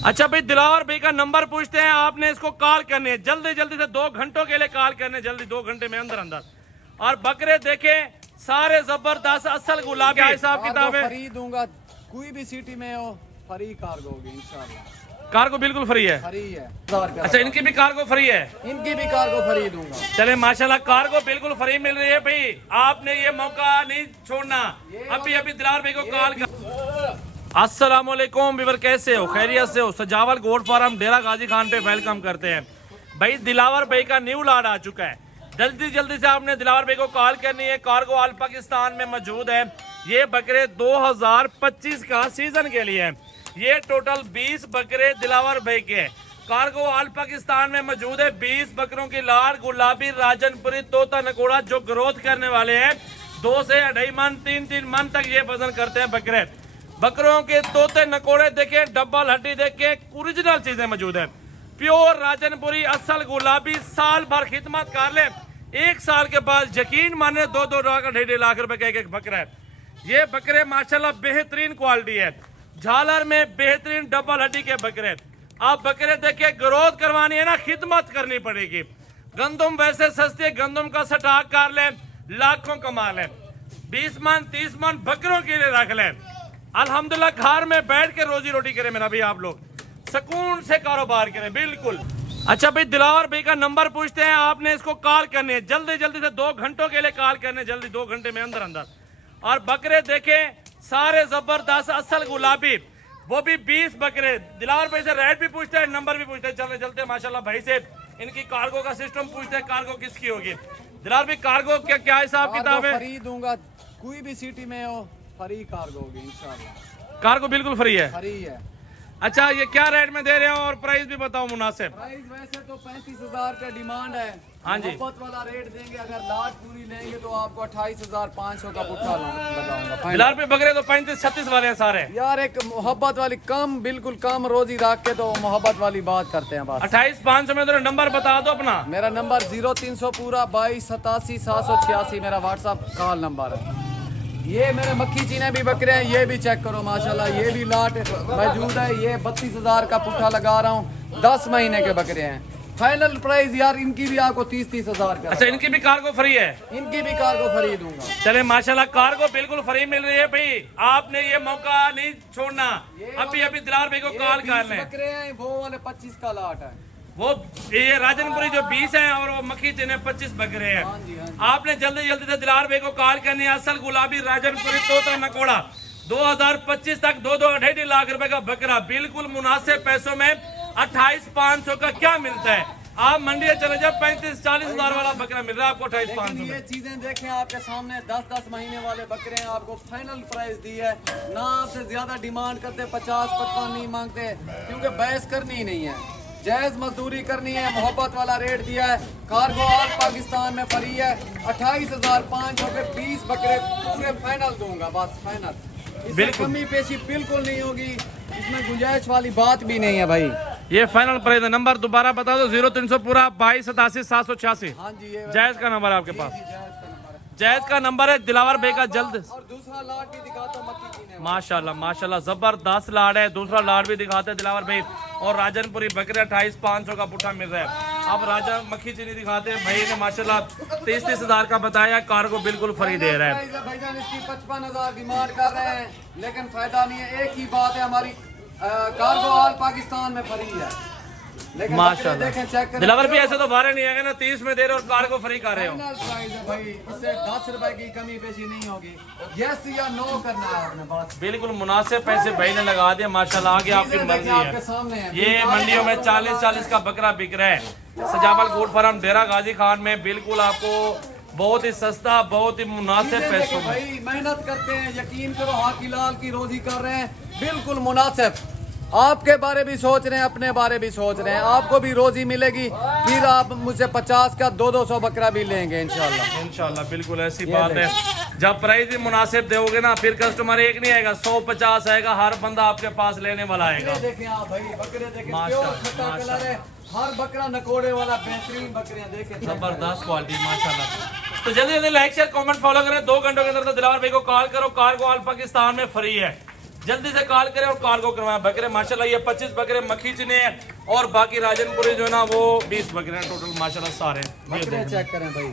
अच्छा भाई, दिलावर भाई का नंबर पूछते हैं, आपने इसको कॉल करनी है जल्दी जल्दी से, 2 घंटों के लिए कॉल करने, जल्दी 2 घंटे में अंदर अंदर। और बकरे देखें सारे जबरदस्त असल गुलाब के हिसाब किताब है। फ्री दूंगा, कोई भी सिटी में हो फ्री कार्गो होगी इंशाल्लाह। कार्गो बिल्कुल फ्री है। फ्री है। अच्छा, इनकी भी कार्गो फ्री है? इनकी भी कार्गो फ्री दूंगा। चले माशाल्लाह, कार्गो बिल्कुल फ्री मिल रही है भाई, आपने ये मौका नहीं छोड़ना। अभी अभी दिलावर भाई को कॉल कर। अस्सलामुअलैकुम वीवर, कैसे हो? खैरियत से हो? सजावल गोट फार्म डेरा गाजी खान पे वेलकम करते हैं भाई। दिलावर भाई का न्यू लॉट आ चुका है, जल्दी जल्दी से आपने दिलावर भाई को कॉल करनी है। कार्गो ऑल पाकिस्तान में मौजूद है। ये बकरे 2025 का सीजन के लिए है। ये टोटल 20 बकरे दिलावर भाई के हैं। कार्गो ऑल पाकिस्तान में मौजूद है। 20 बकरों की लाड़ गुलाबी राजनपुरी तोता नकोड़ा जो ग्रोथ करने वाले हैं। 2 से 2.5 मन 3 मन तक ये वजन करते हैं बकरे। बकरों के तोते नकोड़े देखे, डबल हड्डी देखे, ओरिजिनल चीजें मौजूद है। प्योर राजनपुरी असल गुलाबी, साल भर खिदमत कर ले, 1 साल के बाद यकीन माने 2-2 लाख 2.5 लाख रुपए का एक बकरा है। ये बकरे माशाल्लाह बेहतरीन क्वालिटी है। झालर में बेहतरीन डबल हड्डी के बकरे। आप बकरे देखे, ग्रोथ करवानी है ना, खिदमत करनी पड़ेगी। गंदम वैसे सस्ते, गंदम का स्टॉक कर ले, लाखों कमा ले। 20 मन 30 मन बकरों के लिए रख ले। अल्हम्दुलिल्लाह घर में बैठ के रोजी रोटी करें मेरा भाई, आप लोग सुकून से कारोबार करें बिल्कुल। अच्छा भाई, दिलावर भाई का नंबर पूछते हैं, आपने इसको कॉल करनी है जल्दी जल्दी से, 2 घंटों के लिए कॉल करने, जल्दी 2 घंटे में अंदर अंदर। और बकरे देखें सारे जबरदस्त असल गुलाबी, वो भी 20 बकरे। दिलावर भाई से रेट भी पूछते हैं, नंबर भी पूछते हैं। चलते चलते माशाल्लाह भाई से इनकी कार्गो का सिस्टम पूछते हैं, कार्गो किसकी होगी। दिलावर भाई कार्गो क्या हिसाब किताब है? फ्री दूंगा, कोई भी सिटी में हो फ्री कार्गो होगी इंशाल्लाह। कार्गो बिल्कुल फ्री है। फ्री है। अच्छा, ये क्या रेट में दे रहे हो और प्राइस भी बताओ मुनासिब। प्राइस वैसे तो 35,000 का डिमांड है। हाँ जी, मोहब्बत वाला रेट देंगे, अगर लाट पूरी लेंगे तो आपको 28,500 का पुट्ठा लगाऊंगा। दिलावर पे बकरे तो 35-36 वाले हैं सारे यार, एक मोहब्बत वाली कम, बिल्कुल कम रोजी रख के तो मोहब्बत वाली बात करते हैं बस। 28,500 में। तो नंबर बता दो अपना। मेरा नंबर 0300 पूरा 228786 मेरा व्हाट्सअप कॉल नंबर है। ये मेरे मक्खी चीने भी बकरे हैं, ये भी चेक करो माशाल्लाह, ये भी लाट मौजूद है। ये 32,000 का पुट्ठा लगा रहा हूँ, 10 महीने के बकरे हैं। फाइनल प्राइस यार इनकी भी आपको 30,000 का। अच्छा, इनकी भी कार्गो फ्री है? इनकी भी कार्गो फ्री दूंगा। चले माशाल्लाह, कार्गो बिल्कुल फ्री मिल रही है भाई, आपने ये मौका नहीं छोड़ना। अभी अभी दिलावर भाई को कॉल कर लें। बकरे हैं, वो वाले 25 का लाट है। वो ये राजनपुरी जो 20 है और वो मक्खी चीने 25 बकरे हैं। हाँ जी, हाँ जी। आपने जल्दी जल्दी से दिलावर भाई को कॉल करनी है। असल गुलाबी राजनपुरी तोता नकोड़ा 2025 तक 2-2 2.5 लाख रुपए का बकरा बिल्कुल मुनासिब पैसों में। 28,500 का क्या मिलता है? आप मंडी चले जाए, 35-40 हजार वाला बकरा मिल रहा है आपको 28,500 ये में। चीजें देखें आपके सामने, 10-10 महीने वाले बकरे हैं, आपको फाइनल प्राइस दी है ना। आपसे ज्यादा डिमांड करते, 50-55 नहीं मांगते, क्योंकि बहस करनी ही नहीं है, जायज मजदूरी करनी है। मोहब्बत वाला रेट दिया है। कार्गो ऑल पाकिस्तान में फ्री है। 28,500 के 20 बकरे पूरे फाइनल दूंगा, बस फाइनल। इसमें कमी पेशी बिल्कुल नहीं होगी, इसमें गुंजाइश वाली बात भी नहीं है भाई। ये फाइनल प्राइस है। नंबर दोबारा बता दो। 0300 पूरा 228786। हाँ जी, ये जायज का नंबर है आपके पास? जायज का नंबर है। जायज का नंबर है। दिलावर भाई का जल्द। और दूसरा लाट भी दिखाता हूं, मक्खी चीने वाला। माशाल्लाह माशाल्लाह जबरदस्त लाड है। दूसरा लाड भी दिखाते हैं दिलावर भाई। और राजनपुरी बकरे 28,500 का पुट्ठा मिल रहा है। अब राजा मक्खी चीनी दिखाते हैं भाई ने माशाल्लाह 30-30 हजार का बताया। कार्गो बिल्कुल फ्री दे रहा है। भाईजान इसकी 55,000 डिमांड कर रहे हैं, लेकिन फायदा नहीं है। एक ही बात है हमारी, कार्गो ऑल पाकिस्तान में फ्री है। लेकिन माशाल्लाह देखें, चेक करें। दिलावर भी ऐसे तो बारे नहीं है ना, 30 में दे रहे और कार्गो फ्री कर रहे हो। फाइनल प्राइस है भाई, इससे 10 रुपए की कमी पेशी नहीं होगी। यस या नो करना है आपने बस। बिल्कुल मुनासिब पैसे भाई ने लगा दिए माशाल्लाह। आगे आपकी मर्जी आपके है। सामने है। ये मंडियों में 40-40 का बकरा बिक रहा है। सजावल गोट फार्म डेरा गाजी खान में बिल्कुल आपको बहुत ही सस्ता, बहुत ही मुनासिब पैसों में। भाई मेहनत करते हैं, यकीन करो, हाकी लाल की रोजी कर रहे हैं, बिल्कुल मुनासिब। आपके बारे भी सोच रहे हैं, अपने बारे भी सोच रहे हैं, आपको भी रोजी मिलेगी। फिर आप मुझसे 50 का 200 बकरा भी लेंगे इंशाल्लाह। इंशाल्लाह बिल्कुल ऐसी बात है। जब प्राइस भी मुनासिब दोगे ना, फिर कस्टमर एक नहीं आएगा, 150 आएगा, हर बंदा आपके पास लेने वाला आएगा। देखें आप भाई, बकरे देखें, माशाल्लाह, प्योर खट्टा कलर है, हर बकरा नकोड़े वाला बेहतरीन बकरियां देखें, जबरदस्त क्वालिटी माशाल्लाह। तो जल्दी जल्दी लाइक शेयर कमेंट फॉलो करें। 2 घंटों के अंदर तो दिलावर भाई को कॉल करो। कार्गो ऑल पाकिस्तान में फ्री है। जल्दी से कॉल करें और कॉल को करवाएं। बकरे माशाल्लाह ये 25 बकरे मक्खी चने हैं और बाकी राजनपुरी जो है ना वो 20 बकरे हैं टोटल माशाल्लाह सारे। ये बकरे देखें। चेक करें भाई।